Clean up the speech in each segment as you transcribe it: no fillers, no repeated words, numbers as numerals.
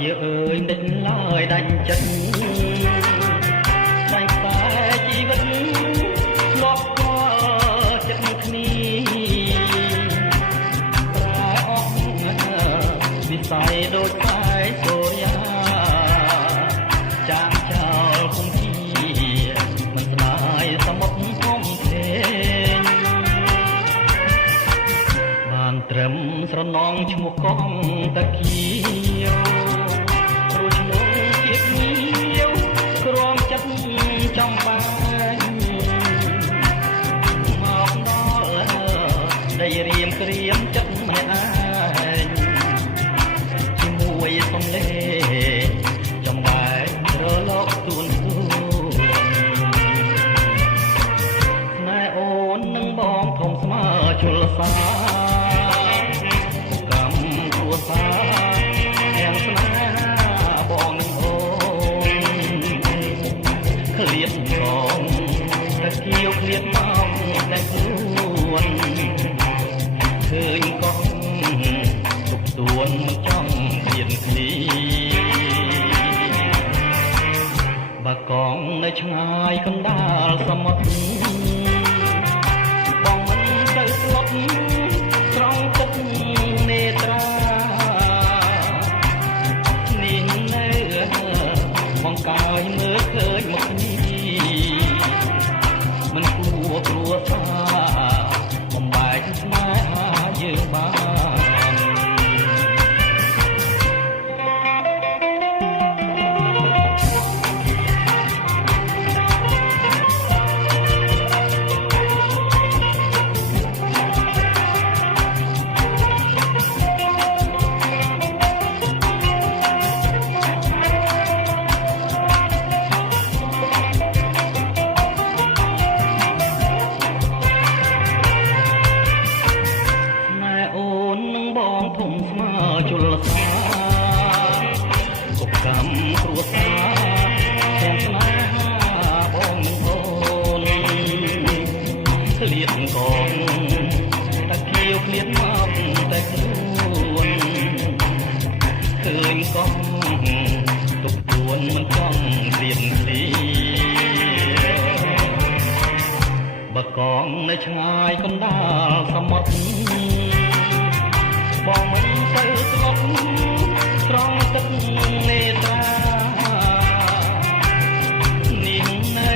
ជាអើយនិចឡើយដាច់ចិត្តតែជីវិតលោកក៏ចិត្តគ្នាប្រែអស់វិស័យដូចផ្លែសូរ្យាចាងចោលគំជាមិនស្ដាយសមុទ្រធំធេងបានត្រឹមស្រណងឈ្មោះកងតាគីវព្រោះឈ្មោះជាគីវក្រំចិត្តចំបាញ់មកដល់ដីរៀមក្រៀមចិត្តម្នាក់ឯងជាមួយសំលេងចំបែករលកទួនណែអូននឹងបងធំស្មើជលសាឃ្លាតមកតែខ្លួនឃើញកងទុកទួនមិនចង់ឃ្លានគ្នាបើកងនៅឆ្ងាយកណ្ដាលសមុទ្របងមិនទៅស្លុតត្រង់ពុកនេត្រានេះនៅបងកាយមើលឃើញមកគ្នាមិនគួរព្រួតថាបំបែកស្នេហាយើងបានធំស្មើជលសាគុកកម្មគ្រួសារទាំងស្នេហាបងអូនឃ្លាតកងតាគៀវឃ្លាតមកតែខ្លួនឃើញកងទុកទួនមិនចង់ឃ្លាតឃ្លាបើកងនៅឆ្ងាយកណ្ដាលសមុទ្របងមិនទៅស្លុតត្រង់ទឹកនេត្រានេះនៅ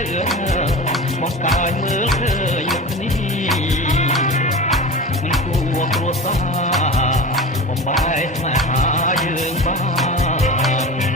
បងកាយមើលឃើញមុខគ្នាមិនគួរគ្រួសារបំបែកស្នេហាយើងបាន